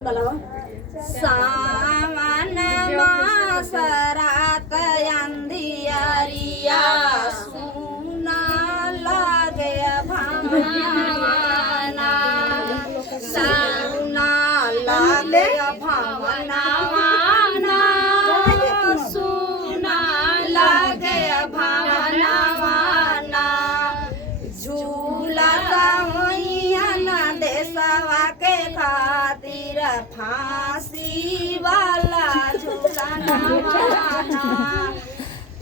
सावन मासरात अंधियारिया सुना लागे भावना सुना लागे भावना सुना लागे भावना झूला देशवा के खातिर फांसी वाला झूलना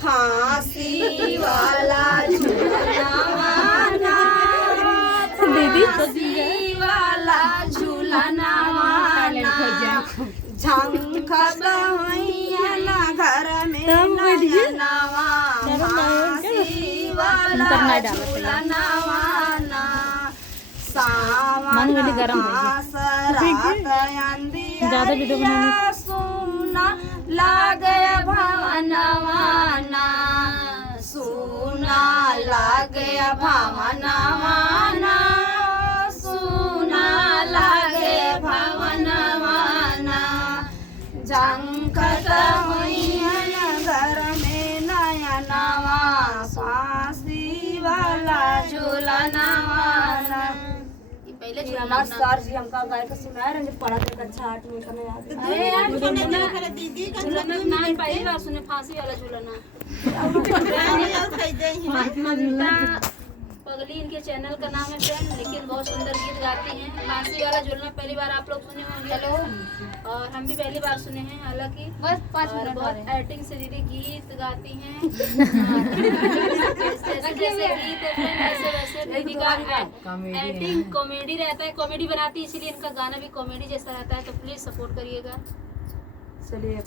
फांसी वाला झूलना फांसी वाला झूलना झंखत ना घर में नयनवा फांसी वाला झूलना सावन ज्यादा वीडियो बनाने सुना लागे भावनवाना सुना लागे भावनवाना सुना लागे भावनवाना झंखत घर में नयनवा फांसी वाला झूलनवाना। पहले नमस्कार जी, हमका गाय का सुनाया रंग पढ़ा तक अच्छा 8 में का याद अरे यार सुने दीदी का नाम पहली बार सुने फांसी वाला झूलना पगली इनके चैनल का नाम है फ्रेंड, लेकिन बहुत सुंदर गीत गाती हैं। फांसी वाला झूलना पहली बार आप लोग सुने होंगे। हेलो, और हम भी पहली बार सुने हैं। हालांकि बस 5 मिनट बहुत एक्टिंग से दीदी गीत गाती हैं जैसे गीत है वैसे वैसे दीदी का एक्टिंग कॉमेडी रहता है, कॉमेडी बनाती है, इसीलिए इनका गाना भी कॉमेडी जैसा रहता है। तो प्लीज सपोर्ट करिएगा। चलिए